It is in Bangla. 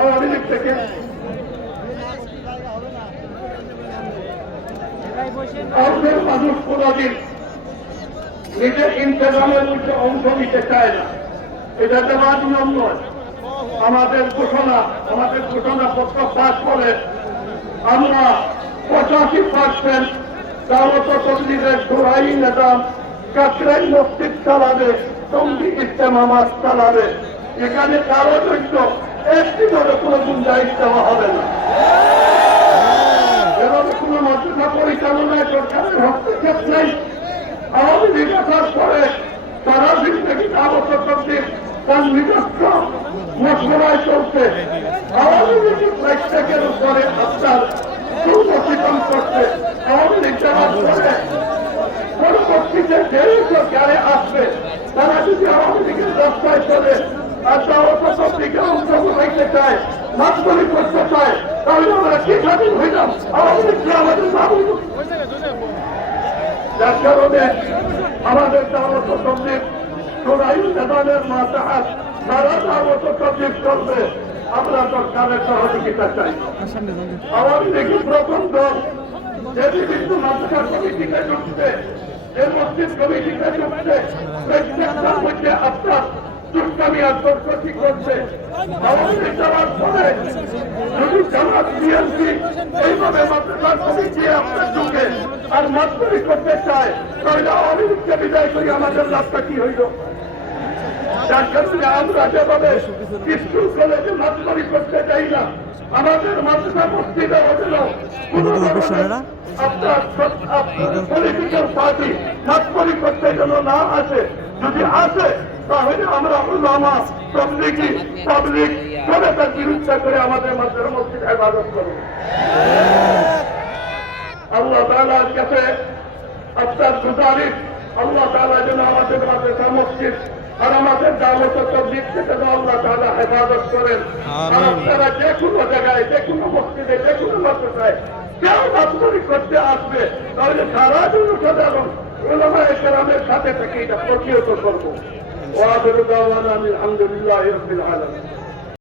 আওয়ামী লীগ থেকে ভারতের মানুষ কোনদিন নিজের ইন্তেজামের মধ্যে অংশ নিতে চায় না, এটা দেওয়ার নিয়ম নয়। আমাদের ঘোষণাপত্র পাশ করে আমরা 85% দাওয়াত তবলীগের সুরাই নিজাম কাকরাই মসজিদ চালাবে, টঙ্গী ইজতেমাত চালাবে। এখানে কারো জন্য একটি করে কোনো গুঞ্জাইশ দেওয়া হবে না। এভাবে কোনো মাদ্রাসা পরিচালনায় সরকারের হস্তক্ষেপ নেই। আওয়ামী লীগ আসার পরে তারা জিন্দগি দাওয়াত তবলীগ তার নিজস্ব মশলায় চলছে। আওয়ামী লীগের প্রত্যেকের উপরে আপনার দুর্নীতিকরণ করছে। আওয়ামী লীগ যাওয়ার পরে পরবর্তীতে যেই সরকারে আসবে তারা যদি আওয়ামী লীগের রাস্তায় চলে আর দাওয়াত তবলীগে অংশগ্রহণ হইতে চায়, মাতবরি করতে চায়, তাহলে আমরা কি স্বাধীন হইলাম? আওয়ামী লীগ আমাদের মাবুদ। যার কারণে আমাদের দাওয়াত তবলীগ সুরাই নিজামের মাতাহাত সারা দাওয়াত তবলীগ চলবে। আমরা সরকারের সহযোগিতা চাই। আওয়ামী লীগের প্রথম দল যে বিভিন্ন মাদ্রাসা কমিটিতে ঢুকছে, যে মসজিদ কমিটিতে ঢুকছে, প্রত্যেকটার মধ্যে আপনার দুষ্কামি আর দুর্গতি করছে। আওয়ামী লীগ যাওয়ার পরে যদি জামাত বিএনপি এইভাবে মাদ্রাসা কমিটি আপনার ঢুকে আর মাতবরি করতে চায়, তাহলে আওয়ামী লীগকে বিদায় করি আমাদের লাভটা কি হইল? যার কারণে আমরা যেভাবে স্কুল কলেজে মাতবরি করতে চাই না, আমাদের মাদ্রাসা মসজিদে হলেও কোনো আপনার পলিটিক্যাল পার্টি মাতবরি করতে যেন না আসে। যদি আসে তাহলে আমরা উলামা তাবলীগ সবে তার বিরুদ্ধে করে আমাদের মাদ্রাসা মসজিদ ইবাদত করব। আল্লাহ তাআলার কাছে আপনার গুজারিশ, আল্লাহ তাআলা যেন আমাদের মাদ্রাসা মসজিদ আর আমাদের দাওয়াত তবলীগ থেকে আল্লাহ তাআলা হেফাজত করেন। আর আপনারা যে কোনো জায়গায়, যে কোনো মসজিদে, যে কোনো মাদ্রাসায় কেউ মাতবরি করতে আসবে, তাহলে সারা জনসাধারণ উলামায়ে কেরামের সাথে থেকে এটা প্রতিহত করবো। ওয়া আখিরু দাওয়ানা আলহামদুলিল্লাহি রাব্বিল আলামিন।